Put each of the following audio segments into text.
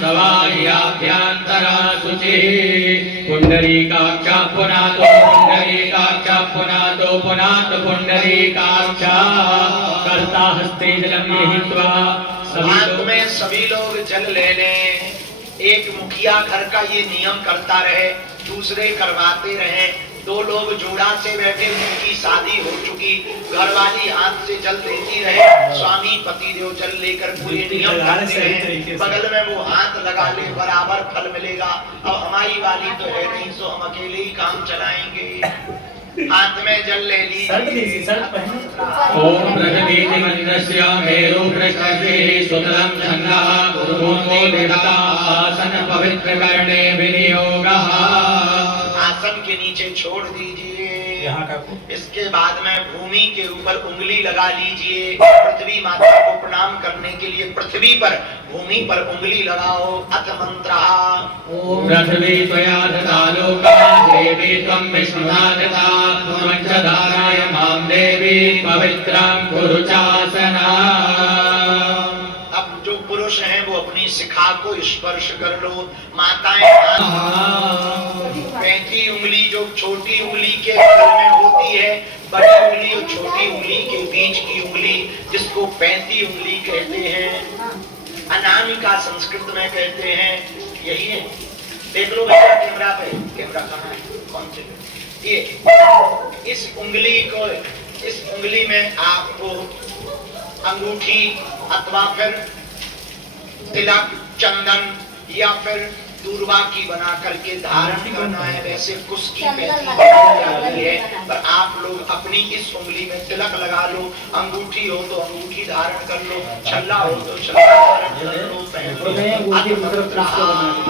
सवाह्याभ्यन्तरा शुचिः पुण्डरीकाक्ष पुनातो पुण्डरीकाक्ष पुनातो पुनात पुण्डरीकाक्ष कर्ता हस्ते जलम हित्वा हाथ में सभी लोग जल ले लें। एक मुखिया घर का ये नियम करता रहे, दूसरे करवाते रहे। दो लोग जोड़ा से बैठे, उनकी शादी हो चुकी, घरवाली हाथ से जल देती रहे, स्वामी पति देव जल लेकर पूरे नियम करते रहे, बगल में वो हाथ लगा ले, बराबर फल मिलेगा। अब हमारी वाली तो है नहीं, सो हम अकेले ही काम चलाएंगे। हाथ में जल ले ली। ओम प्रजवीति मंत्रस्य मेरु प्रकृति सुतलं छन्दः कुर्वन्तो देवता आसन पवित्र करणे विनियोगः। आसन के नीचे छोड़ दीजिए। इसके बाद में भूमि के ऊपर उंगली लगा लीजिए। पृथ्वी माता को प्रणाम करने के लिए पृथ्वी पर, भूमि पर उंगली लगाओ। अथ मंत्रः पृथ्वी त्वया दता लोकाः देवी त्वं विष्णुना दता त्वं च धाराय मां देवी पवित्रं कुरु चासना। अब जो पुरुष हैं वो अपनी शिखा को स्पर्श कर लो। माताएं पैंती उंगली जो छोटी उंगली के बगल में होती है, बड़ी उंगली और छोटी उंगली के बीच की उंगली, जिसको पैंती उंगली कहते हैं, अनामिका संस्कृत में कहते हैं। यही है, देख लो भैया कैमरा पे, कैमरा कहाँ है, कौन से ये। इस उंगली को, इस उंगली में आपको अंगूठी अथवा फिर तिलक, चंदन या फिर दूर्वा की बना करके धारण करना है। वैसे कुश की पैंती बनाई जाती है, पर आप लोग अपनी इस उंगली में तिलक लगा लो। अंगूठी हो तो अंगूठी धारण कर लो, छल्ला हो तो छल्ला धारण कर लो।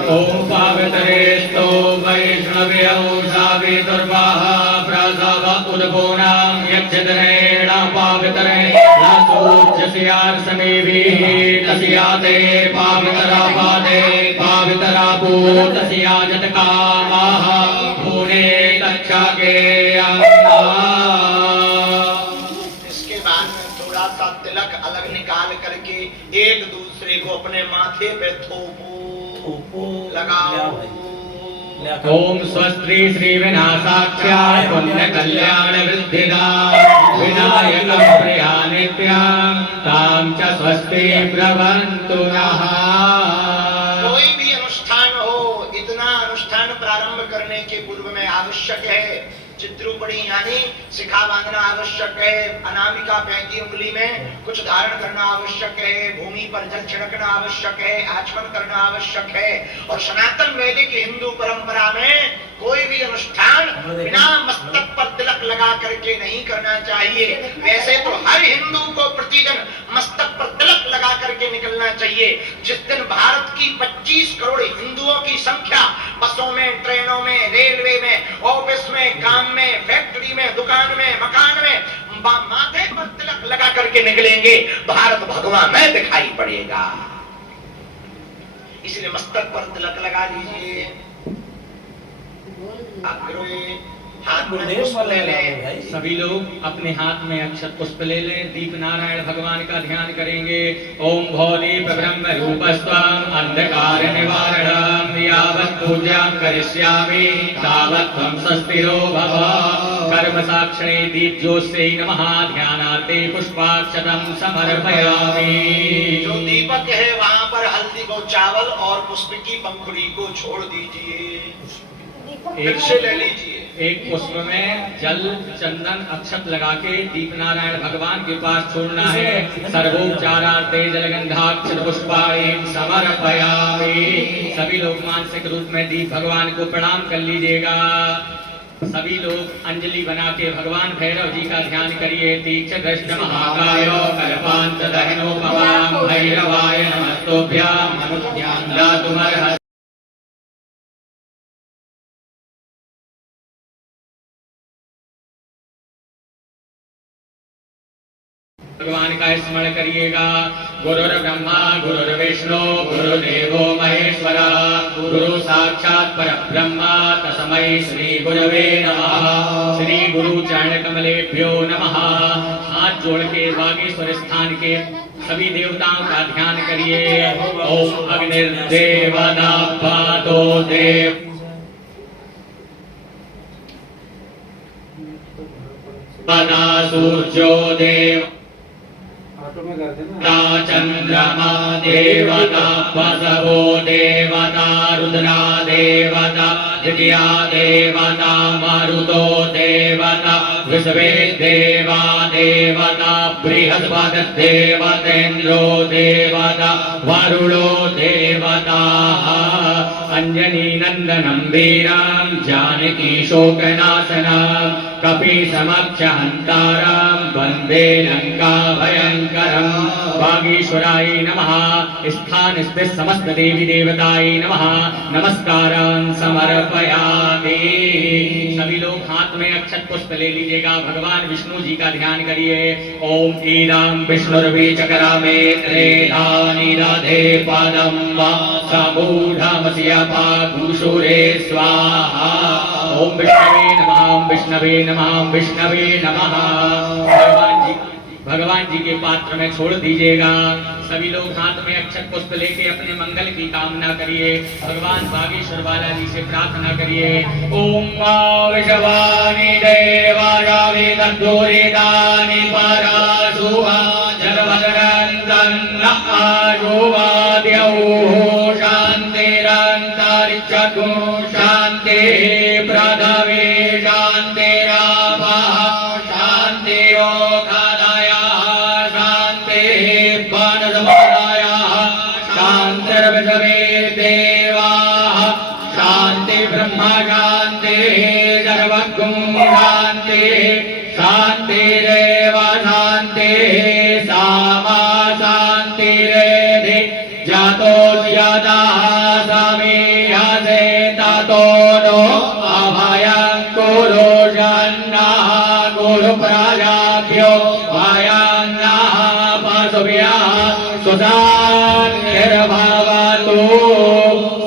ओम पावित्रेस्तो वैष्णव्यो जावे दुर्वाः प्रसव उद्भूनां यक्षधरेण पावित्रे लासोच्चस्यार समेभिः तस्याते पावित्रा पादे पावित्रा तस्या जटकामाः भूने तक्षके। इसके बाद में थोड़ा सा तिलक अलग निकाल करके एक दूसरे को अपने माथे पे थोपो, लगाओ। ओम स्वस्त्री श्री विनाशाख्या पुण्य कल्याण वृद्धिदा विनायकं प्रिया नित्यं तां च स्वस्ति ब्रवन्तु नः। कोई भी अनुष्ठान हो, इतना अनुष्ठान प्रारंभ करने के पूर्व में आवश्यक है चित्रूपणी यानी शिखा बांधना आवश्यक है। अनामिका पैंती उंगली में कुछ धारण करना आवश्यक है। भूमि पर जल छिड़कना आवश्यक है। आचमन करना आवश्यक है। और सनातन वैदिक हिंदू परंपरा में कोई भी अनुष्ठान बिना मस्तक पर तिलक लगा करके नहीं करना चाहिए। वैसे तो हर हिंदू को प्रतिदिन मस्तक पर तिलक लगा करके निकलना चाहिए। जिस दिन भारत की 25 करोड़ हिंदुओं की संख्या बसों में, ट्रेनों में, रेलवे में, ऑफिस में, काम में, फैक्ट्री में, दुकान में, मकान में माथे पर तिलक लगा करके निकलेंगे, भारत भगवा में दिखाई पड़ेगा। इसलिए मस्तक पर तिलक लगा लीजिए। हाथ में पुष्प ले लें। सभी लोग अपने हाथ में अक्षत पुष्प ले लें। दीप नारायण भगवान का ध्यान करेंगे। ओम भौदीप ब्रह्म रूपस्त्वं अंधकार निवारणं यावत् पूजां करिष्यामि तावत् त्वं स्वस्तिरो भव। कर्म साक्षिणे दीप ज्योत्स्यै नमः। ध्यानार्थे पुष्पाक्षतं समर्पयामि। जो दीपक है वहाँ पर हल्दी को, चावल और पुष्प की पंखुड़ी को छोड़ दीजिए। फिर से ले लीजिए। एक पुष्प में जल, चंदन, अक्षत लगा के दीप नारायण भगवान के पास छोड़ना है। सर्वोपचारार्थे जलगंधाक्षत पुष्पाणि समर्पयामि। सभी लोग मानसिक रूप में दीप भगवान को प्रणाम कर लीजिएगा। सभी लोग अंजलि बना के भगवान भैरव जी का ध्यान करिए। तीक्ष्ण दृष्ट महाकायो कल्पांत दहनोपमां भैरवाय नमस्तुभ्यां अनुध्यान दातुमर्हसि। भगवान का स्मरण करिएगा। गुरुर्ब्रह्मा गुरुर्विष्णु गुरुदेवो महेश्वरा गुरु साक्षात् परब्रह्म तस्मै श्री गुरवे नमः। श्री गुरु चरण कमलेभ्यो नमः। हाथ जोड़ के बागेश्वर स्थान के सभी देवताओं का ध्यान करिए। ओम अग्निर्देवता पादो देव बना सूर्यो देव चंद्रमा देवता वसवो देवता रुद्रा देवता द्वितीया देवता मरुतो देवता विश्वे देवा देवता बृहस्पति देवतेन्द्रो देवता वरुणो देवता अंजनी नंदनं वीरां जानकी शोकनाशनां कपि समक्ष हंतारां वंदे लंका भयंकरं। वागीश्वराय नमः। स्थान स्थित समस्त देवी देवताय नमः नमस्कारान् समर्पयामि। सभी लोग हाथ में अक्षत पुष्प ले लीजिएगा। भगवान विष्णु जी का ध्यान करिए। ओम ईदं विष्णुर्विचक्रामे त्रेधानि दधे पदं वा समूढमस्यपाकुशुरे स्वाहा। ओम विष्णवे नमः। ओम विष्णवे नमः। ओम विष्णवे नमः। भगवान जी के पात्र में छोड़ दीजिएगा। सभी लोग हाथ में अक्षत पुष्प लेके अपने मंगल की कामना करिए। भगवान बागेश्वर बालाजी से प्रार्थना करिए। ओम विश्वानि देवारावे तद्दूरितानि पराशुभा जलभद्रन्तन्न आयुवाद्यौ शान्तिरन्तरिक्षगो शान्तिः प्रथमे शान्तिरापः शान्तिरोगदयः शान्तिः वनस्पतयः शान्तिर्विश्वे देवाः शान्ति ब्रह्म शान्तिः सर्वगुं शान्तिः शान्तिरेव शान्तिः सामा शान्तिरेधि जातो यतः समीहसे ततो नो अभयं कुरु जन्नः कुरु प्रजाभ्यो भयं नः पशुभ्यः सुशान्तिर्भवतु।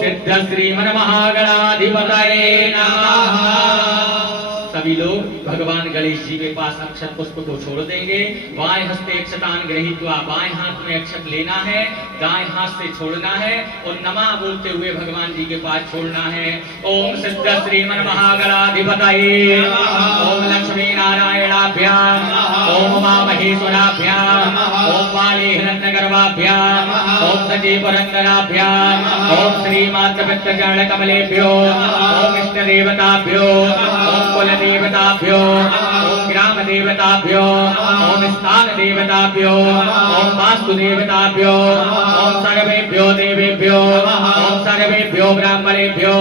सिद्ध श्रीमन्महागणाधिपतये नमः। सभी लोग भगवान गणेश जी के पास अक्षत पुष्प को छोड़ देंगे। बाएं हस्ते अक्षतान गृहीत्वा बाएं हाथ में अक्षत लेना है, दाएं हाथ से छोड़ना है और नमः बोलते हुए भगवान जी के पास छोड़ना है। ओम सिद्ध श्रीमन्महागणाधिपतये ओम लक्ष्मी नारायणाभ्याम ओम उमा महेश्वराभ्याम ओम वाणी हिरण्यगर्भाभ्याम ओम सची पुरंदराभ्याम ओम श्रीमातृपितृ चरण कमलेभ्यो ओम इष्ट देवताभ्यो ओम कुल देवताभ्यो ओम ग्राम देवताभ्यो ओम स्थान देवताभ्यो ओम वास्तु देवताभ्यो ओम सर्वेभ्यो देवेभ्यो ओम सर्वेभ्यो ब्राह्मणेभ्यो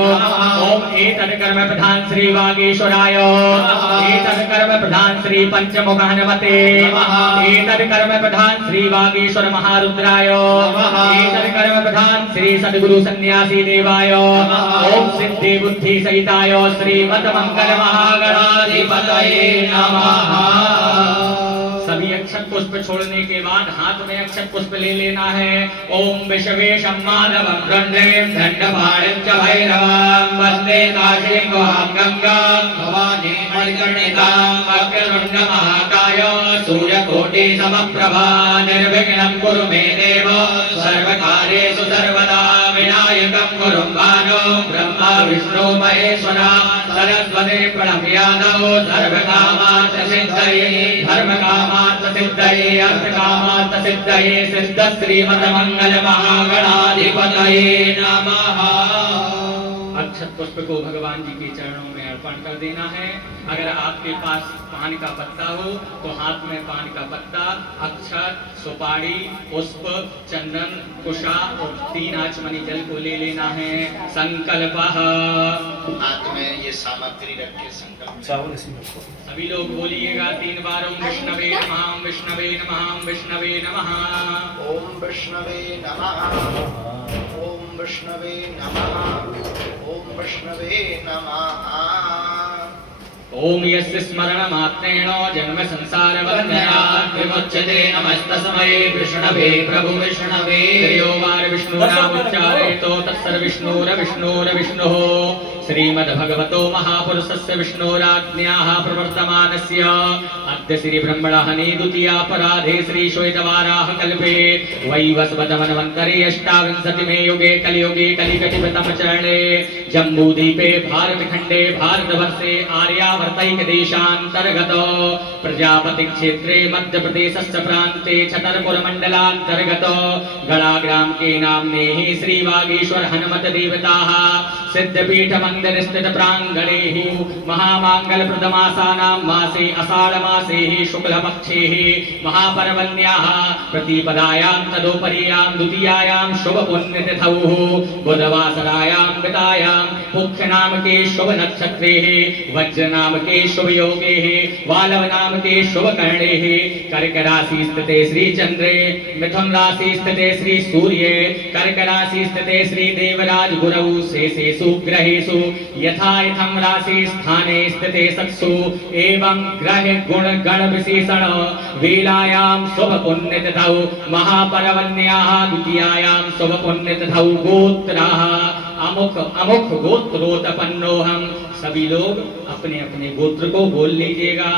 ओम एतत् कर्म प्रधान श्री वागीश्वराय एतत् कर्म प्रधान श्री पंचमुख हनुमते एतत् कर्म प्रधान श्री वागीश्वर महारुद्राय एतत् कर्म प्रधान श्री सद्गुरु सन्यासी देवाय ओम सिद्धि बुद्धि सहिताय श्रीमद मंगल महागणाधिपतये नमः। सभी अक्षत पुष्प छोड़ने के बाद हाथ में अक्षत पुष्प ले लेना है। ओम विश्वेशं माधवं गंधें दंडपाणिं च भैरवं वंदे काशीं गुहां गंगां भवानीं मणिकर्णिकां वक्रतुण्ड महाकाय सूर्यकोटि समप्रभा निर्विघ्नं कुरु मे देव सर्वकार्येषु सर्वदा विनायकं गुरुं भानो ब्रह्मा विष्णु महेश्वरा सरस्वती प्रणम्यादौ सर्वकामार्थ सिद्धये धर्मकामार्थ सिद्धये अर्थकामार्थ सिद्धये सिद्ध श्रीमद मंगल महागणाधिपतये नमः। अक्षत पुष्प को भगवान जी के चरणों में अर्पण कर देना है। अगर आपके पास पान का पत्ता हो तो हाथ में पान का पत्ता, अक्षत, सुपारी, पुष्प, चंदन, कुशा और 3 आचमनी जल को ले लेना है। संकल्प हाथ में ये सामग्री रख के संकल्प सभी लोग बोलिएगा 3 बार। ओम विष्णवे नमः ओम विष्णवे नमः ओम विष्णवे नमः ओम विष्णवे नमः ओम विष्णवे नमः ओम विष्णवे नमः। ओम यस्य स्मरणमात्रेण जन्म संसार बन्धनात् विमुच्यते नमस्तस्मै विष्णवे प्रभु विष्णवे। त्रयोवार विष्णु नाम उच्चारयेतो सर्वविष्णुरविष्णुरविष्णुः श्रीमद्भगवतो महापुरुषस्य विष्णोराज्ञाः प्रवर्तमानस्य अद्य श्रीब्रह्मणहनि द्वितीयापराधे श्रीश्वेतवाराह कल्पे वैवस्वतमन्वन्तरे अष्टाविंशतिमे युगे कलियुगे कलिकटिप्रथमचरणे जम्बूद्वीपे भारतखण्डे भारतवर्षे आर्यावर्तैकदेशान्तर्गत प्रजापतिक्षेत्रे मध्यप्रदेशस्य प्रान्ते छतरपुरमण्डलान्तर्गत गणाग्राम के नाम्ने हि श्रीवागीश्वर हनुमत देवताः सिद्धपीठ मंदिर स्थित प्रांगणे हि महामांगल्यप्रदमासानां मासे आषाढमासे हि शुक्लपक्षे हि महापर्वण्याः प्रतिपदायां तदोपरीयां द्वितीयायां शुभपुण्यतिथौ बुधवासरायां वितायां मुख्यनामके शुभनक्षत्रे वज्रनामके शुभयोगे वालवनामके शुभकर्णे कर्क राशि स्थिते श्रीचन्द्रे मिथुन राशि स्थिते श्री सूर्ये कर्क राशि स्थिते श्री देवराज गुरौ शेषेषु ग्रहेषु यथा यथं राशि स्थाने स्थिते सत्सु एवं ग्रह गुण गण विशेषण वेलायां शुभ पुण्यतिथौ महापर्वण्याः द्वितीयायां शुभ पुण्यतिथौ गोत्राः अमुक अमुक गोत्रोत्पन्नोऽहम्। सभी लोग अपने अपने गोत्र को बोल लीजिएगा।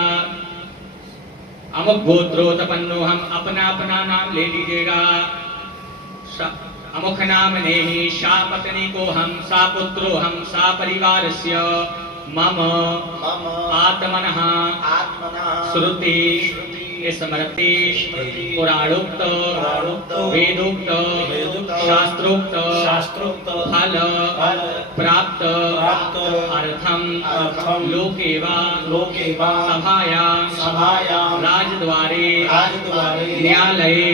अमुक गोत्रोत्पन्नोऽहम्, अपना अपना नाम ले लीजिएगा। अमुक नाम ने ही सा पत्नी को हम सा पुत्रो हम सा परिवारस्य मम आत्मनः श्रुति स्मृति पुराणोक्त वेदोक्त शास्त्रोक्त फल प्राप्त अर्थम लोके वा सभायां राजद्वारे न्यायालये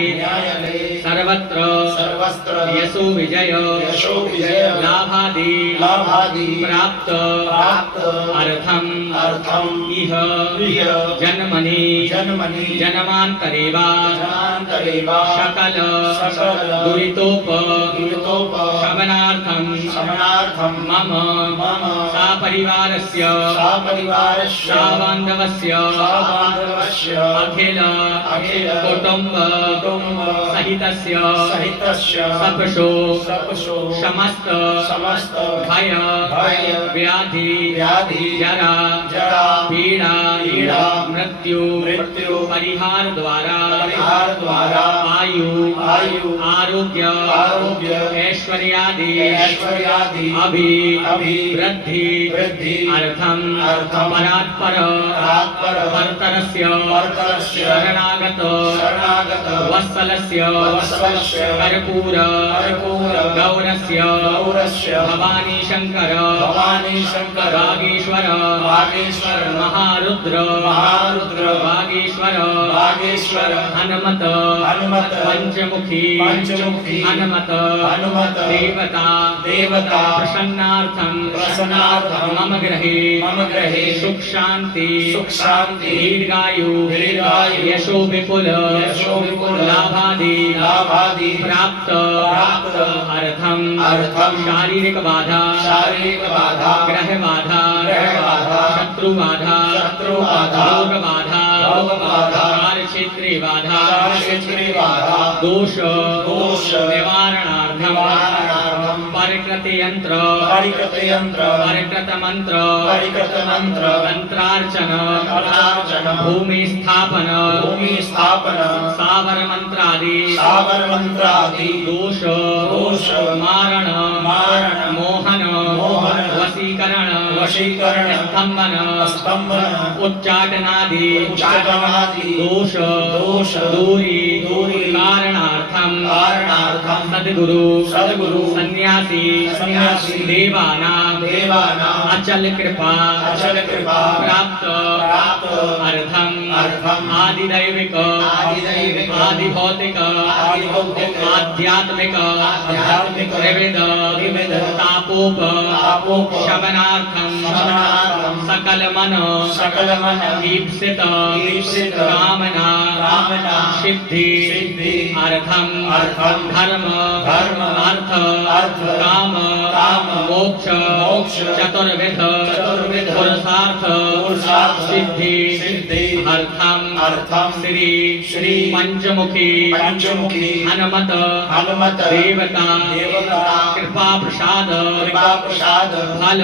सर्वत्र यशो विजय लाभादि प्राप्त अर्थम इह जन्मनि जन्मान्तरे वा सकल दुरितोपशमनार्थं मम सपरिवारस्य सबान्धवस्य अखिल कुटुम्ब सहितस्य सपशो समस्त भय व्याधि जरा पीड़ा मृत्यु परिहार द्वारा आयु आरोग्य ऐश्वर्यादि अभिवृद्धि अर्थम परात्पर परतरस्य शरणागत वत्सलस्य कर्पूर गौरस्य भवानी शंकर वागीश्वर महारुद्र वागीश्वर हनुमत पंचमुखी हनुमत देवता प्रसन्नार्थं मम गृहे सुख शांति दीर्घायु यशो विपुल लाभादि प्राप्त अर्थम शारीरिक बाधा ग्रह बाधा शत्रु बाधा रोग बाधा कार्यक्षेत्रे बाधा दोष निवारणार्थम परिकृत यंत्र परिकृत मंत्र तंत्रार्चन भूमि स्थापन सावर मंत्रादि दोष मारण मोहन वशीकरण स्तंभन उच्चाटनादि दोष दूरी कारणार्थम सद्गुरु सन्यासी देवानां अचल कृपा प्राप्त अर्थम आदिदैविक आदिभौतिक आध्यात्मिक त्रिविध तापोप शमनार्थम सकल मन ईप्सित कामना सिद्धि अर्थम धर्म अर्थ काम मोक्ष मोक्ष चतुर्विध पुरुषार्थ सिद्धि अर्थम श्री पंचमुखी हनुमत देवता कृपा प्रसाद फल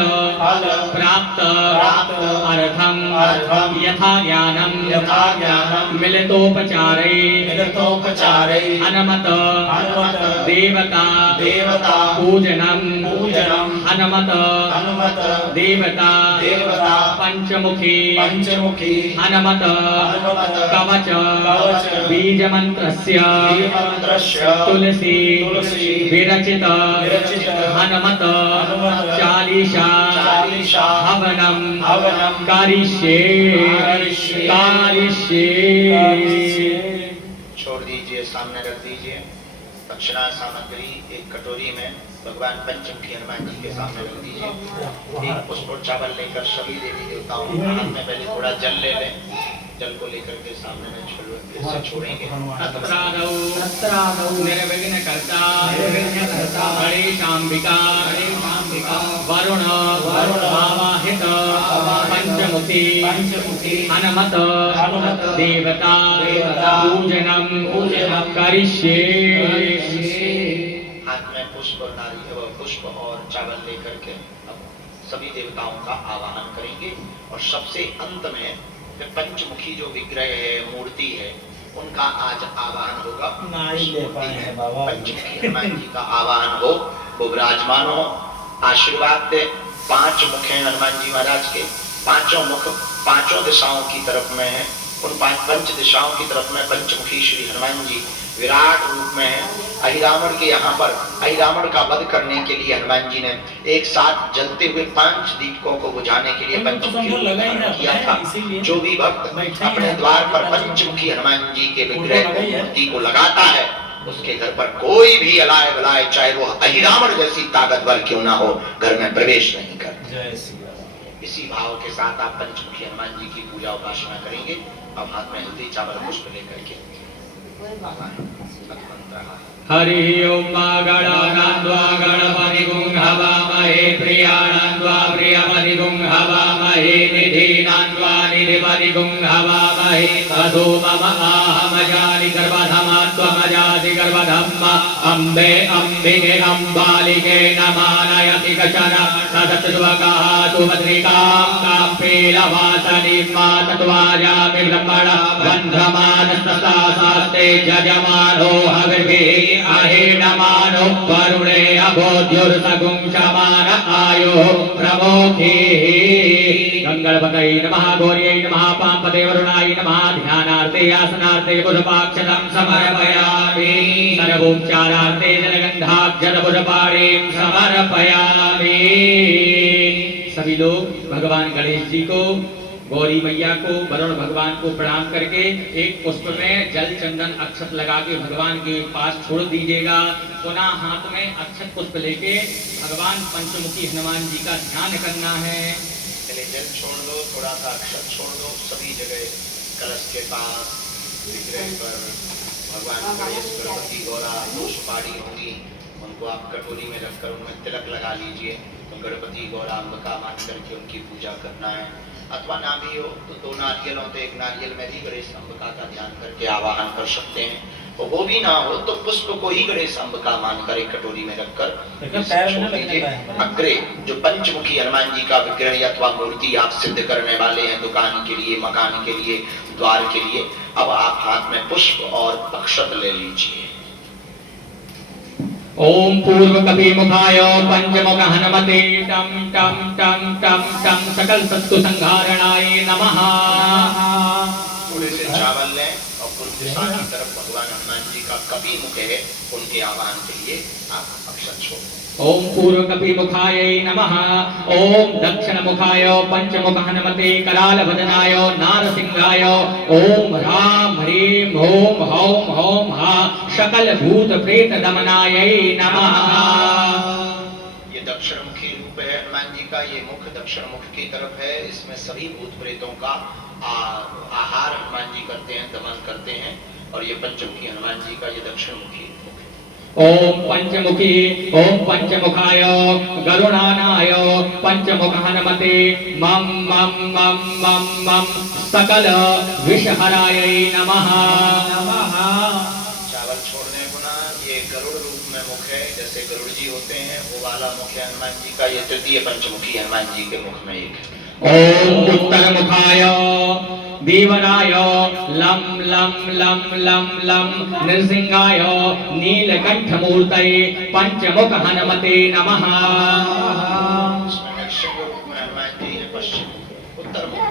प्राप्त अर्थम यथा ज्ञानम मिलितोपचारै हनुमत देवता पूजनम हनुमत देवता पंचमुखी हनुमत कवच बीज मंत्रस्य तुलसी विरचित हनुमत चालीसा हवनम करिष्ये छोड़ दीजिए, सामने रख दीजिए। दक्षिणा सामग्री एक कटोरी में भगवान पंचमुखी हनुमान जी के सामने रख दीजिए। एक पुष्प और चावल लेकर सभी देवी देवताओं के हाथ में पहले थोड़ा जल ले लें। जल को लेकर के सामने में छोड़ेंगे। निर्विघ्नकर्ता गणेशाम्बिका वरुण आवाहित पंचमुखी हनुमत देवता पूजनम करिष्ये। हाथ में पुष्प और चावल लेकर के अब सभी देवताओं का आवाहन करेंगे और सबसे अंत में पंचमुखी जो विग्रह है, मूर्ति है, उनका आज आवाहन होगा। पंचमुखी हनुमान जी का आवाहन हो, वो विराजमान हो, आशीर्वाद दे। 5 मुख हैं हनुमान जी महाराज के, पांचों मुख पांचों दिशाओं की तरफ में है। उन पंच दिशाओं की तरफ में पंचमुखी श्री हनुमान जी विराट रूप में है। अहिरावण के यहाँ पर अहिरावण का वध करने के लिए हनुमान जी ने एक साथ जलते हुए 5 दीपकों को बुझाने के लिए पंचमुखी किया था। जो भी भक्त अपने द्वार पर पंचमुखी हनुमान जी के विग्रह मूर्ति को लगाता है, उसके घर पर कोई भी अलाय बलाय, चाहे वो अहिरावण जैसी ताकतवर क्यों ना हो, घर में प्रवेश नहीं करता। इसी भाव के साथ आप पंचमुखी हनुमान जी की पूजा उपासना करेंगे। अब हाथ में हल्दी चावल पुष्प लेकर के हरि ओम गणानान्वा गणपतिगुं हवामहे प्रियाणान्वा प्रियपतिगुं हवामहे निधीनान्वा निधिपतिगुं हवामहे ततो मम आहमजानि गर्भधमात्वमजाति गर्भधम्म अम्बे अम्बिके अम्बालिके नमानयति कचन सदत्वकः सुभद्रिकां काम्पीलवासनीं मातत्वाजामि ब्रह्मण बन्धमानस्तथा सास्ते जजमानो हविर्भिः अहेणमानो वरुणे अबोध्युर्सगुं शमान आयो प्रमोखीः। गंगणपतये नमः, गौर्यै नमः, पांपते वरुणाय नमः। ध्यानार्थे आसनार्थे पुष्पाक्षतं समर्पयामि। सर्वोपचारार्थे जलगन्धाक्षतपुष्पाणिं समर्पयामि। सभी लोग भगवान गणेश जी को, गौरी मैया को, वरुण भगवान को प्रणाम करके एक पुष्प में जल चंदन अक्षत लगा के भगवान के पास छोड़ दीजिएगा। पुनः हाथ में अक्षत पुष्प लेके भगवान पंचमुखी हनुमान जी का ध्यान करना है। पहले जल छोड़ दो, थोड़ा सा अक्षत छोड़ दो। सभी जगह कलश के पास विग्रह पर भगवान गणेश, गणपति, गौरा सुपारी होंगी, उनको आप कटोरी में रखकर उनमें तिलक लगा लीजिए। तो गणपति गौरा अम्बिका मान करके उनकी पूजा करना है। अथवा ना भी हो तो 2 नारियलों तो एक नारियल में भी गणेश अम्बिका का ध्यान करके आवाहन कर सकते हैं। और वो भी ना हो तो पुष्प को ही गणेश अम्बिका मानकर एक कटोरी में रखकर अग्रे जो पंचमुखी हनुमान जी का विग्रह अथवा मूर्ति आप सिद्ध करने वाले हैं दुकान के लिए, मकान के लिए, द्वार के लिए, अब आप हाथ में पुष्प और अक्षत ले लीजिए। ओम पूर्व कपि मुखाय पंचमुख हनुमते टम टम टम टम टम सकल सत्तु संहारणाय नमः। थोड़े से चावल लें और पूर्व दिशा की तरफ भगवान हनुमान जी का कपि मुख है, उनके आवाहन के लिए आप अक्षत छोड़ें। ओम पूर्व कपि मुखाय नमः। ओम दक्षिण मुखाय पंचमुख हनुमते कराल वदनाय नारसिंहाय ओम राम ह्रीं ओम हौम हौम हा सकल भूत प्रेत दमनाय नमः। ये दक्षिण मुखी रूप है हनुमान जी का। ये मुख दक्षिण मुख की तरफ है। इसमें सभी भूत प्रेतों का आहार हनुमान जी करते हैं, दमन करते हैं। और ये पंचमुखी हनुमान जी का ये दक्षिण मुखी मुख है। ओम पंचमुखी ओम पंचमुखाय गरुणानाय पंचमुख हनुमते मम मम मम मम मम सकल विषहराय नमः। चावल छोड़ने को ना, ये गरुड़ रूप में मुख है, जैसे गरुड़ जी होते हैं वो वाला मुख है हनुमान जी का। ये तृतीय पंचमुखी हनुमान जी के मुख में एक है। ओम उत्तर मुखाय देवराय लम लम लम लम लम नृसिंहाय नीलकंठ मूर्तये पंचमुख हनुमते नमः। इसमें नरसिंह रूप में हनुमान जी है पश्चिम उत्तर मुख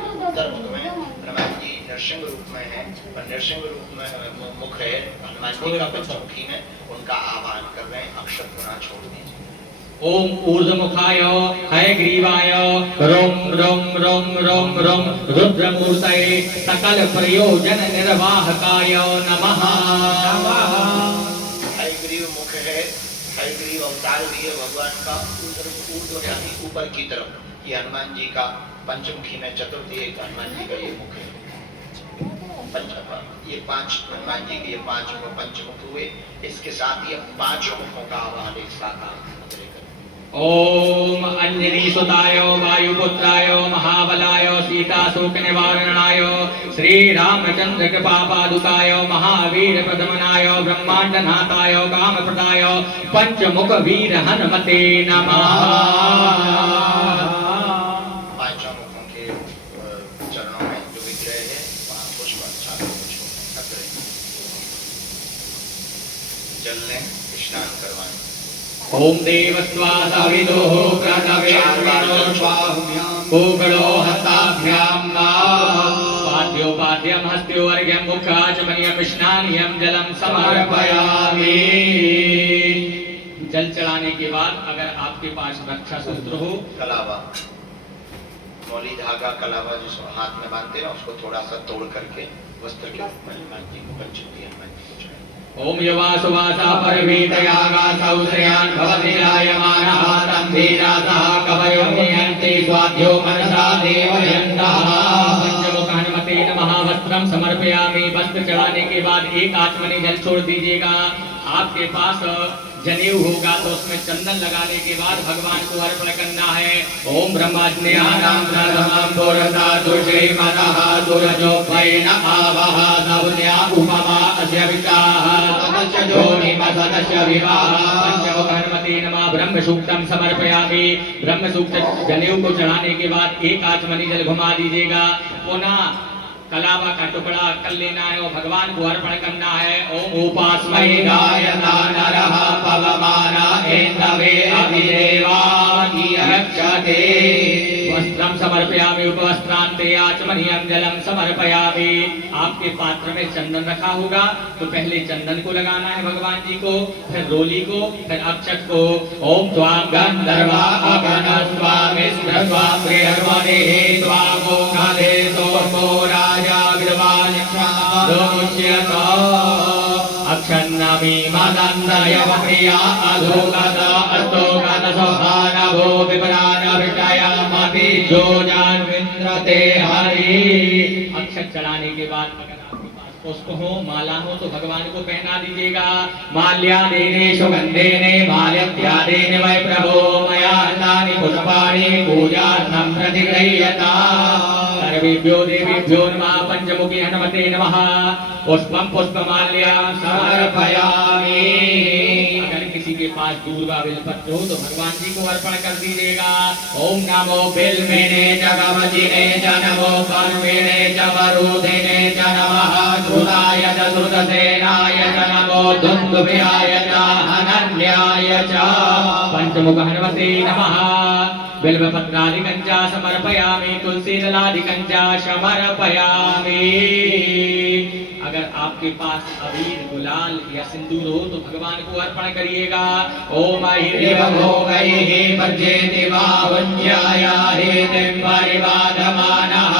में हनुमान जी नरसिंह रूप में है, और नरसिंह रूप में मुख है हनुमान जी का पंचमुखी में। उनका आह्वान कर रहे हैं, अक्षत गुना छोड़ दीजिए। ओम ऊर्ध्वमुखाय हयग्रीवाय रोम रोम रोम रोम रोम रुद्रमूर्तये सकल प्रयोजन निर्वाहकाय नमः। हयग्रीव मुख है, हयग्रीव अवतार भी है भगवान का। ऊर्ध्व यानी ऊपर की तरफ, ये हनुमान जी का पंचमुखी में चतुर्थी एक हनुमान जी का ये मुख है। ये पांच हनुमान जी के ये पांच पंचमुख हुए। इसके साथ ये पांचों मुखों का आह्वान एक साथ आप ओम अंजनी सुताय वायुपुत्राय महाबलाय सीताशोक निवारणाय श्री रामचंद्र कृपा पादुकाय महावीर प्रदमनाय ब्रह्मांडनाथाय कामप्रदाय पंचमुख वीर हनुमते नमः। पांचों मुखों के चरणों में जो विग्रह है वहां पुष्प जल लें, स्नान करवाएं। ओम देवस्वासविदुः प्रणवेणो हस्ताभ्यां पाद्योपाद्यं हस्त्योर्घ्यं मुखाचमनीयं स्नानीयं जलं समर्पयामि। जल चढ़ाने के बाद अगर आपके पास रक्षा सूत्र हो, कलावा मौली धागा कलावा जिसको हाथ में बांधते हैं उसको थोड़ा सा तोड़ करके वस्त्र के रूप में हनुमान जी को पंचमुखी हनुमान जी को चढ़ाएं। ओम यवासुवासा परवीतयागासौ श्रेयान् भवति लायमानः तं धीरासः कवयो नियन्ति स्वाध्यो मनसा देवयन्तः। पंचमुख हनुमते नमः। वस्त्रं समर्पयामि। वस्त्र चढ़ाने के बाद एक आचमनी जल छोड़ दीजिएगा। आपके पास जनेऊ होगा तो उसमें चंदन लगाने के बाद भगवान को अर्पण करना है। ओम ब्रह्मज्ञानां ब्रह्मं पुरसा दुर्जय मनः दुर्जोभयेन आवह नवन्या उपमा अस्य विकाः ततश्च जोनिमसतश्च विवाह। पंचमुख हनुमते नमः। ब्रह्म सूक्तम समर्पयामि। ब्रह्म सूक्त जनेऊ को चढ़ाने के बाद एक आचमनी जल घुमा दीजिएगा। पुनः कलावा का टुकड़ा कर लेना है और भगवान को अर्पण करना है। ओम उपास्महे गायता नरः पवमाना एन्दवे अभिदेवा रक्षते। वस्त्रं समर्पयामि उपवस्त्रान्ते आचमनीयं जलं समर्पयामि। आपके पात्र में चंदन रखा होगा तो पहले चंदन को लगाना है भगवान जी को, फिर रोली को, फिर अक्षत को। ओम त्वां गन्धर्वा अगणस्वामिन्द्र त्वां बृहर्मणिः त्वां मोघदेशो राजा अक्षन्नमी मदन्दय प्रिया अधोगत अस्तोगत सभानभो विपरान विषयामपि जो जानविन्द्रते हरि। अक्षत चढ़ाने के बाद अगर आपके पास पुष्प हो, माला हो तो भगवान को पहना दीजिएगा। माल्यादेने सुगंधेने माल्यत्यादेने वै प्रभो मया अन्नानि पुष्पाणि पूजार्थं प्रतिगृह्यता। सर्वेभ्यो देवेभ्यो नमः। पंचमुखी हनुमते नमः। पुष्पम पुष्पमाल्यां समर्पयामि। अगर किसी के पास दूर्वा बिल्वपत्र हो तो भगवान जी को अर्पण कर दीजिएगा। ओम नमो बिल्विने च कवचिने च नमो पर्विणे च वरुधिने च नमः। धृताय च धृतसेनाय च नमो दुन्दुभ्याय च अनन्याय च। पंचमुख हनुमते नमः। बिल्वपत्रादिकं च समर्पयामि। तुलसीदलादिकं च समर्पयामि। अगर आपके पास अबीर गुलाल या सिंदूर हो तो भगवान को अर्पण करिएगा। ओम भोगैः पर्जेति वावज्याया हेतिं परिवादमानः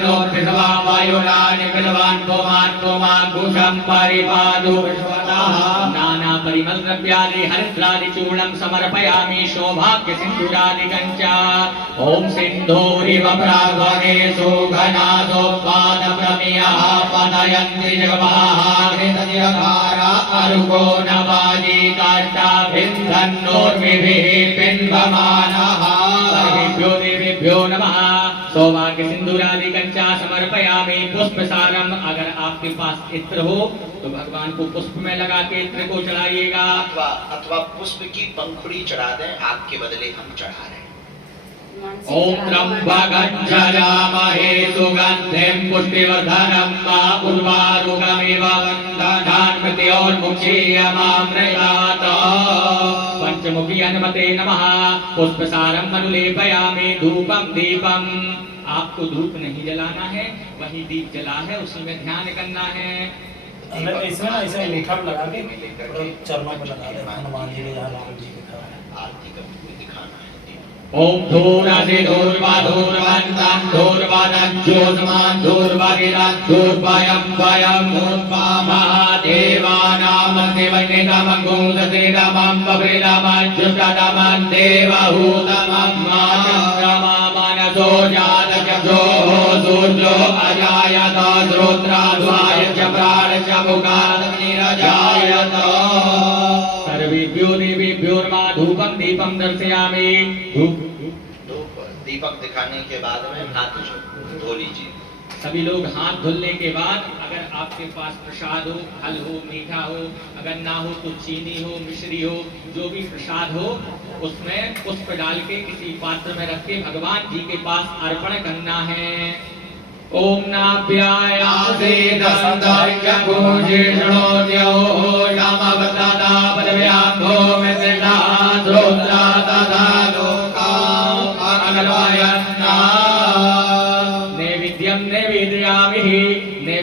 विनोद्भिषवा वायुरानि विलवान् पुमान् पुमाङ्कुशं परिपादु विश्वतः नाना परिमल द्रव्यादि हरिद्रादि चूर्णं समर्पयामि सौभाग्य सिन्दूरादिकं च ॐ सिन्धूरिव प्राग्वने सुघनादोत्पाद प्रमेयः पतयन्ति जगमाहारितधिरधारा अरुको नवाजी काष्ठाभिन्धन्नोर्मिभिः पिन्वमानः सर्वेभ्यो देवेभ्यो नमः सौभाग्य सिंदूरादिकं च समर्पयामि पुष्पसारम अगर आपके पास इत्र हो तो भगवान को पुष्प में लगा के इत्र को चढ़ाइएगा अथवा पुष्प की पंखुड़ी चढ़ा दें, आपके बदले हम चढ़ा रहे हैं। ओम त्र्यंबकं यजामहे सुगंधिं पुष्टिवर्धनं उर्वारुकमिव बन्धनान् मृत्योर्मुक्षीयमामृतात् पंचमुखी हनुमते नमः पुष्पसारं अनुलेपयामि धूपं दीपं आपको धूप नहीं जलाना है, वही दीप जला है उसी में ध्यान करना है। इसमें ना ऐसे अंगूठा में लगा के चरणों पे लगा दे हनुमान जी के जहाँ राम जी के खड़ा है। आरती का भी दिखाना है। ओम धूरादि धूर्वाधूर्वन्तं धूर्वादं ज्योतिमान् धूर्वागिरं धूर्वयं वयं महादेवानां देवनिगमं गुंसतिगमं बभिरमं जुष्टतमं देवहूतमं माचन्द्रमामनसो जातचक्षो सूर्यो अजायत श्रोत्राद्वाय च प्राण च मुखादग्निरजायत सर्वेभ्यो देवेभ्यो नमः धूपं दीपं दर्शयामि धूप दीपक दिखाने के बाद में हाथ धो लीजिए। सभी लोग हाथ धुलने के बाद अगर आपके पास प्रसाद हो, फल हो, मीठा हो, अगर ना हो तो चीनी हो, मिश्री हो, जो भी प्रसाद हो उसमें पुष्प डाल के किसी पात्र में रख के भगवान जी के पास अर्पण करना है। ओम नाभ्यायासे दशंधर्यभुजिष्णोद्यो नमवतदा पदव्याभो मित्रा श्रोत्रा तथा नैवेद्यम नैवेद्यामि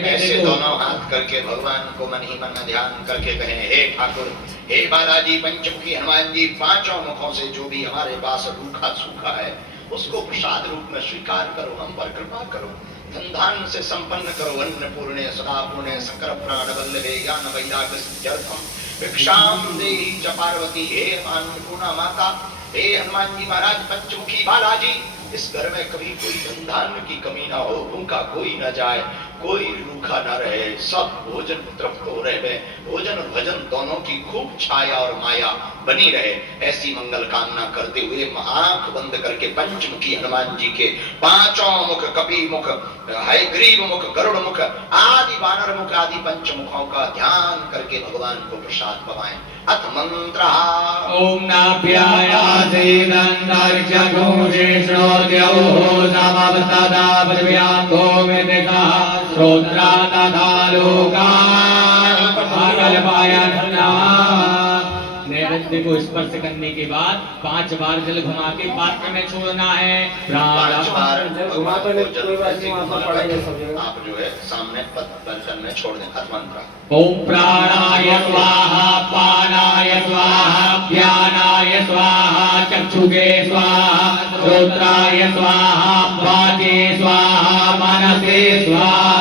ऐसे दोनों हाथ करके भगवान को मन ही मन ध्यान करके कहें, हे ठाकुर, हे बालाजी, पंचमुखी हनुमान जी, पांचों मुखों से जो भी हमारे पास रूखा सूखा है उसको प्रसाद रूप में स्वीकार करो, हम पर कृपा करो, धन धान से संपन्न करो, अन्नपूर्णे सदा पूर्णे सकल प्राण वल्लभे ज्ञान वैराग्य सिद्ध्यर्थम भिक्षाम देहि च पार्वती। हे अन्नपूर्णा माता, हे हनुमान जी महाराज, पंचमुखी बालाजी, इस घर में कभी कोई धन धान्य की कमी ना हो, भूखा कोई न जाए, कोई रूखा न रहे, सब भोजन तृप्त हो रहे, भोजन और भजन दोनों की खूब छाया और माया बनी रहे, ऐसी मंगल कामना करते हुए आंख बंद करके पंचमुखी हनुमान जी के पांचों मुख, कपि मुख, हयग्रीव मुख, गरुड़ मुख आदि वानर मुख आदि पंचमुखों का ध्यान करके भगवान को प्रसाद पवाएं। अथ मंत्र ओम नाभ्यायासे दशंधर्यभुजिष्णोद्यो नमवतदा पदव्याभो मित्रा श्रोत्रा तथा लोकान् कल्पयन्ना। नैवेद्य को स्पर्श करने के बाद 5 बार जल घुमा के पात्र में छोड़ना है। पांच बार भगवान को जल वैसे वहाँ पर पड़ा है सब जगह। आप जो है सामने बर्तन में छोड़ दें। अथ मंत्र ओम प्राणाय स्वाहा, पानाय स्वाहा, ध्यानाय स्वाहा, चक्षुगे स्वाहा, श्रोत्राय स्वाहा, वाचे स्वाहा, मनसे स्वाहा।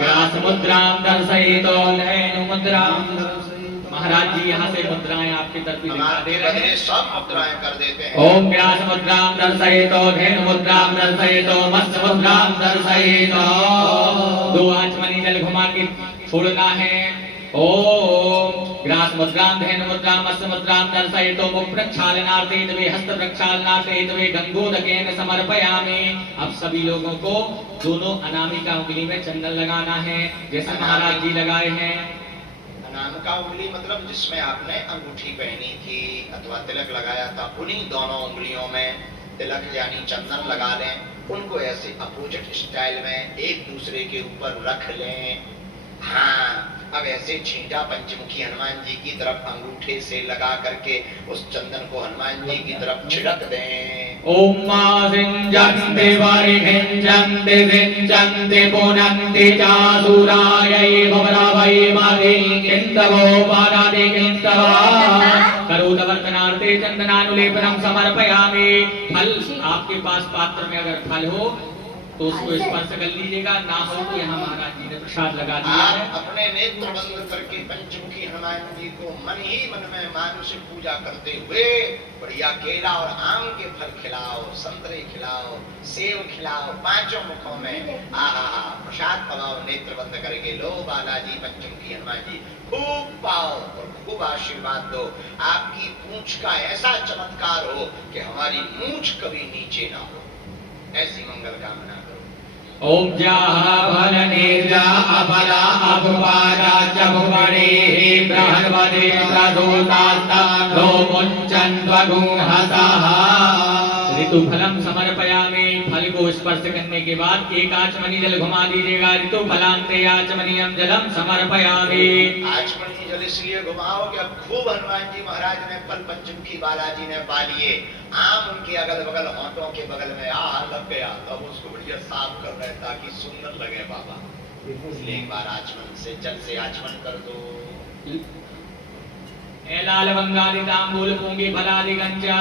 व्यास मुद्रां दर्शयितो नयन मुद्रां। महाराज जी यहाँ से मुद्राएं आपकी तरफ दिखा दे रहे हैं, सब मुद्राएं कर देते हैं। ओम व्यास मुद्रां दर्शयितो धेनु मुद्रां दर्शयितो मत्स्य मुद्रां दर्शयितो। 2 आचमनी जल घुमा के छोड़ना है। ओम व्यास मुद्रां धेनु मुद्रां मत्स्य मुद्रां दर्शयितो मुख प्रक्षालनार्थे तवे हस्त प्रक्षालनार्थे तवे गंगोदकेन समर्पयामि। अब सभी लोगों को दोनों अनामिका उंगली में चंदन लगाना है जैसे महाराज जी लगाए हैं। अनामिका उंगली मतलब जिसमें आपने अंगूठी पहनी थी अथवा तिलक लगाया था, उन्हीं दोनों उंगलियों में तिलक यानी चंदन लगा लें। उनको ऐसे अपोजिट स्टाइल में एक दूसरे के ऊपर रख लें। हाँ, अब ऐसे छींटा पंचमुखी हनुमान जी की तरफ अंगूठे से लगा करके उस चंदन को हनुमान जी की तरफ छिड़क दें। ओम मासिंजन्ते वारिघिंजन्ते सिंचन्ते पुनन्ते चासुरायै भवरावै मादे किन्तवो पादादे किन्तवा। करोदवर्तनार्थे चंदनानुलेपनं समर्पयामि। फल आपके पास पात्र में अगर फल हो तो उसको स्पर्श कर लीजिएगा, ना हो तो यहाँ महाराज जी ने प्रसाद लगा दिया है। आप अपने नेत्र बंद करके पंचमुखी हनुमान जी को मन ही मन में मानसिक पूजा करते हुए बढ़िया केला और आम के फल खिलाओ, संतरे खिलाओ, सेब खिलाओ, पांचों मुखों में आहा प्रसाद पवाओ, नेत्र बंद करके लो बालाजी पंचमुखी हनुमान जी खूब पाओ और खूब आशीर्वाद दो। आपकी पूंछ का ऐसा चमत्कार हो कि हमारी मूंछ कभी नीचे ना हो, ऐसी मंगल कामना करो। ओम जाहल निर्जा अपला अपवारा चबुबड़े ब्रह्मवदे प्रदोतास्ता लो मुंचन द्वगुहसः। ऋतुफलम समर्पयामि। फल को स्पर्श करने के बाद एक आचमनी जल घुमा दीजिएगा। ऋतुफलांते आचमनीयम जलम समर्पयामि। आचमनी जल इसलिए घुमाओ कि अब खूब हनुमान जी महाराज ने फल पंचमुखी बालाजी ने पा लिए। आम उनके अगल बगल होंठों के बगल में लग गया, तब उसको बढ़िया साफ कर रहे ताकि सुंदर लगे बाबा। इसलिए एक बार आचमन से जल से आचमन कर दो। ए लाल बंगाली तांबूल पूंगी भलादि गंजा।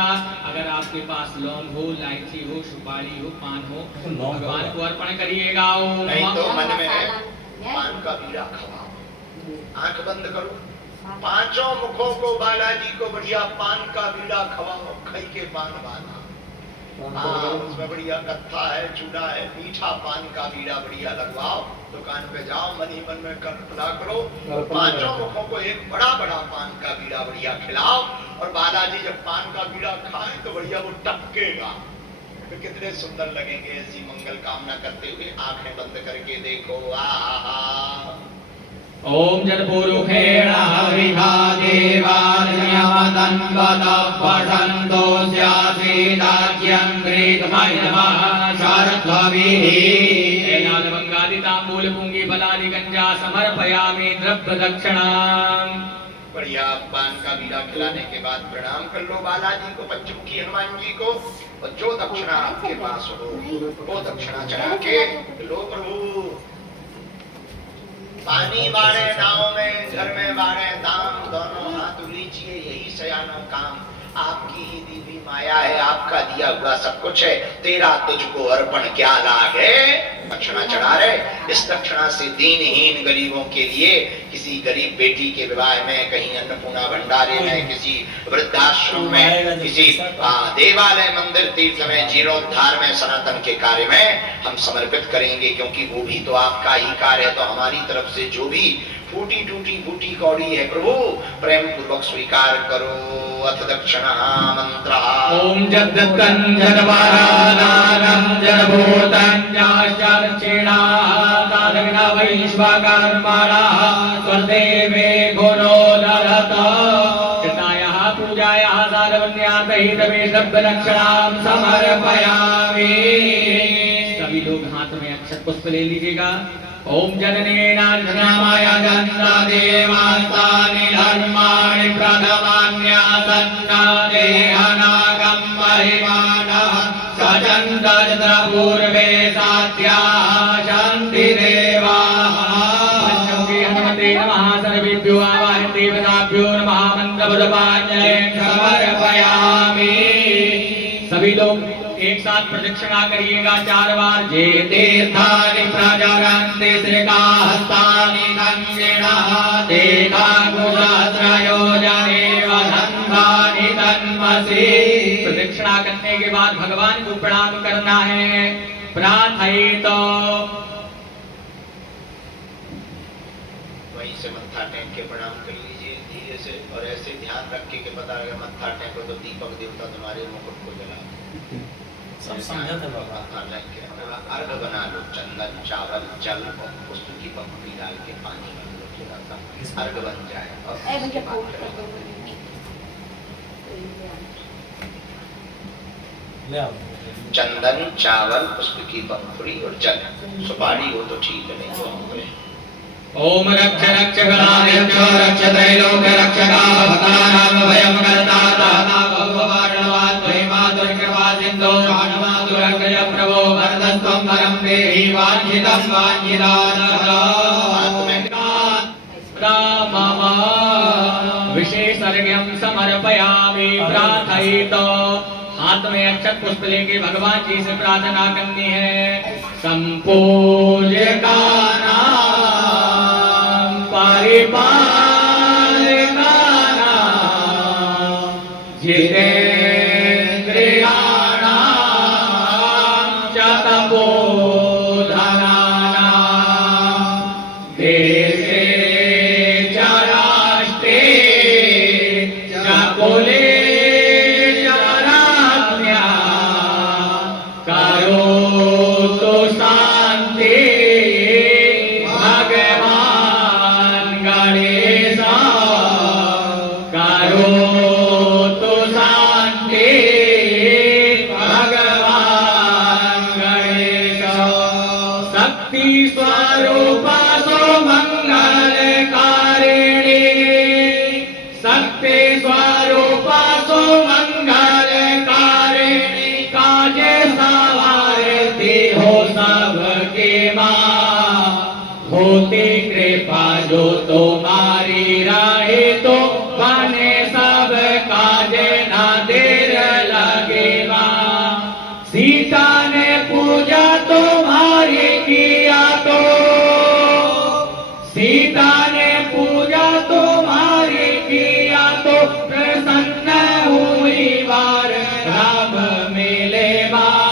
अगर आपके पास लौंग हो, इलायची हो, सुपारी हो, पान हो, भगवान को अर्पण करिएगा। नहीं तो मन में पान का बीड़ा खवाओ, आंख बंद करो, पांचों मुखों को बालाजी को बढ़िया पान का बीड़ा खवाओ। खई के पान वाला उसमें बढ़िया कत्था है, चूड़ा है, मीठा पान का बीड़ा बढ़िया लगवाओ। दुकान पे जाओ, मन ही मन में कल्पना करो, पांचों मुखों को एक बड़ा बड़ा पान का बीड़ा बढ़िया खिलाओ। और बालाजी जब पान का बीड़ा खाए तो बढ़िया वो टपकेगा, तो कितने सुंदर लगेंगे। ऐसी मंगल कामना करते हुए आंखें बंद करके देखो। ओम जन्पुरुषेण हविषा देवान्यमतन्वतपठन्तो स्यासीदाख्यं ग्रीतमयमः शरद्भविः। लाल बंगाली तांबूल पूंगी फलादि गंजा समर्पयामि द्रव्य दक्षिणाम्। बढ़िया पान का बीड़ा खिलाने के बाद प्रणाम कर लो बालाजी को, पंचमुखी हनुमान जी को। और जो दक्षिणा आपके पास हो वो दक्षिणा चढ़ा के लो प्रभु। पानी बाड़े नाव में, घर में बाड़े दाम, दोनों हाथ लीजिए, यही सयानो काम। आपकी ही दी हुई माया है, आपका दिया हुआ सब कुछ है। तेरा तुझको अर्पण क्या लागे, दक्षिणा चढ़ा रहे। इस दक्षिणा से दीनहीन गरीबों के लिए, किसी गरीब बेटी के विवाह में, कहीं अन्नपूर्णा भंडारे में, किसी वृद्धाश्रम में, किसी देवालय मंदिर तीर्थ में, जीर्णोद्धार में, सनातन के कार्य में हम समर्पित करेंगे, क्योंकि वो भी तो आपका ही कार्य है। तो हमारी तरफ से जो भी फूटी टूटी बूटी कौड़ी है प्रभु, प्रेम पूर्वक स्वीकार करो। अथ दक्षिणा मंत्र। ओम जद्दत्तं जडवरानागं जडभूतं जाश्चर्चिणा तादग्ना वैश्वकर्मणः स्वदेवे गुणो दरत। कृतायाः पूजायाः सारवण्यातैतवे दक्षिणां समर्पयामि। सभी लोग हाथ में अक्षत पुष्प ले लीजिएगा। ओम जननेनाज्ञामाय गन्धा देवास्तानि धर्माणि प्रथमान्यासन्ना देहनागं महिमानः सचन्दत्र पूर्वे साध्याः शान्तिदेवाः। पंचमुखी हनुमते नमः। सर्वेभ्यो आवाहन देवताभ्यो नमः। मन्त्रपुष्पाञ्जलिं समर्पयामि। सभी लोग एक साथ प्रदक्षिणा करिएगा 4 बार। जे तीर्थानि प्रचरन्ति श्रीकाहस्तानि दक्षिणः तेनाकुशस्रयोजनेव धन्वानि तन्मसि। प्रदक्षिणा करने के बाद भगवान को प्रणाम करना है। प्रार्थयित। वहीं से मत्था टेक के प्रणाम कर लीजिए धीरे से, और ऐसे ध्यान रख के पता अगर मत्था टेको तो दीपक देवता तुम्हारे मुकुट को जला। सब समझा था बाबा। अर्घ बना लो, चंदन, चावल, जल और पुष्प की पंक्ति डाल के पानी डाल लो, थोड़ा सा अर्घ बन जाए। और ले आओ। चंदन, चावल, पुष्प की पंखुड़ी और जल। सुपारी हो तो ठीक है, नहीं तो ओम रक्ष रक्ष गणाध्यक्ष रक्ष त्रैलोक रक्षका भक्तानां भयं कर्ता दाता भगवान् त्वयि कृपा सिन्धो माधुरग्रज प्रभो वरदस्त्वं वरं देहि वाञ्छितं वाञ्छितान् विशेषर्घ्यं समर्पयामि। प्रार्थयित। हाथ में अक्षत पुष्प लेके भगवान जी से प्रार्थना करनी है। संपूज्य का नाम परिपाल का नाम जितेन्द्रियाणाम च तपोधनानाम देशे च राष्ट्रे च कुले करोतु शान्ति भगवान गणेश करोतु शान्ति भगवान गणेश शक्ति स्वरूपा सुमंगलकारिणी शक्ति स्वरूपा सुमंगलकारिणी काजे सवारती हो सबके माँ होती कृपा जो तुम्हारी रहे तो बने सब काजे ना देर लगे माँ सीता ने पूजा तुम्हारी किया तो सीता ने पूजा तुम्हारी किया तो प्रसन्न हुई बार राम मिले माँ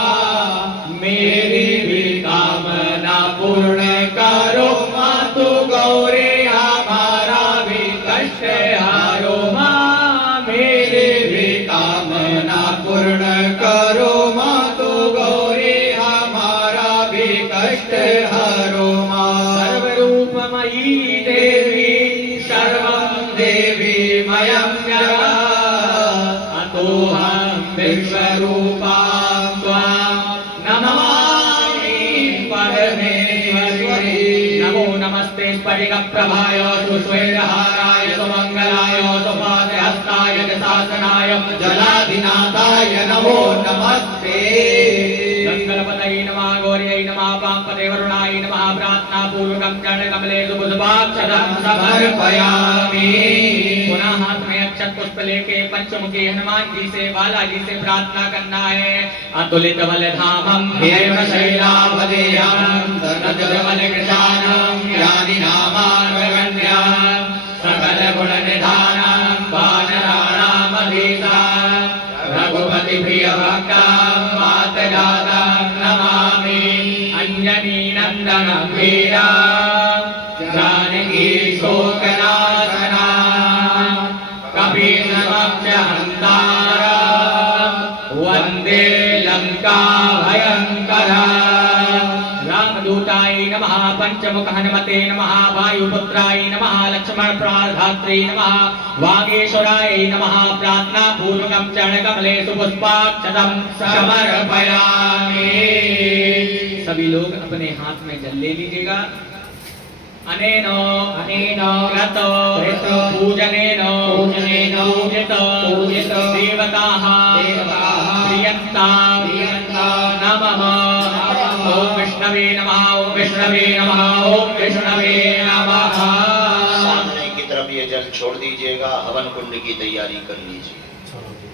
मेरी भी कामना पूर्ण करो मातु गौरी हमारा भी कष्ट हारो माँ मेरी भी कामना पूर्ण करो मातु गौरी हमारा भी कष्ट हारो माँ सर्वरूपमयी देवी सर्वं देवी मयं जगत् अतोऽहं विश्वरूपां त्वां नमामि परमेश्वरी नमो नमस्ते स्फटिकप्रभाय सुश्वेतहाराय सुमङ्गलाय सुपादहस्ताय दशासनाय जलाधिनाथाय नमो नमस्ते गङ्गलपतये नमः गौर्यै नमः पांपते वरुणाय नमः प्रार्थना पूर्वकं चरणकमलेषु पुष्पाक्षतं समर्पयामि पुनः हाथ में अक्षत पुष्प लेके पंचमुखी हनुमान जी से बालाजी से प्रार्थना करना है। अतुलित बलधामं हेमशैलावदेयं तनोजवलकृशानं ज्ञानिनामानगण्यं सकल गुण निधानं वानराणामधीशं रघुपति प्रिय भक्तं मातजातं नमामि अंजनी नंदनं वीरं जानकी शोकनाशनं कपीशमं च हन्तारं वन्दे लंका भयंकरं रामदूताय नमः पंचमुख हनुमते नमः वायुपुत्राय नमः लक्ष्मण प्राधात्री नमः वागीश्वराय नमः प्रार्थना पूर्वकं चरणकमलेषु पुष्पाक्षतं समर्पयामि। सभी लोग अपने हाथ में जल ले लीजिएगा। अनेनो अनेनो क्रतो क्रतो पूजनेनो पूजनेनो पूजितो पूजितो देवताः देवताः प्रियन्ता नमः ओम विष्णवे नमः ओम विष्णवे नमः ओम विष्णवे नमः। सामने की तरफ ये जल छोड़ दीजिएगा। हवन कुंड की तैयारी कर लीजिए। चलो जी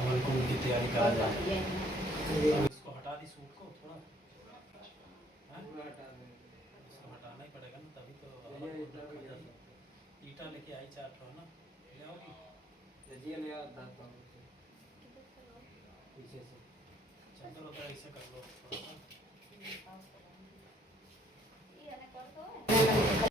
हवन कुंड की तैयारी करा जाए। इसको हटा दी सूट को थोड़ा इसको हटाना ही पड़ेगा ना तभी तो ईटा लेके आई 4 ठो ना ले आओगी पीछे से चंदर होता है इसे कर लो।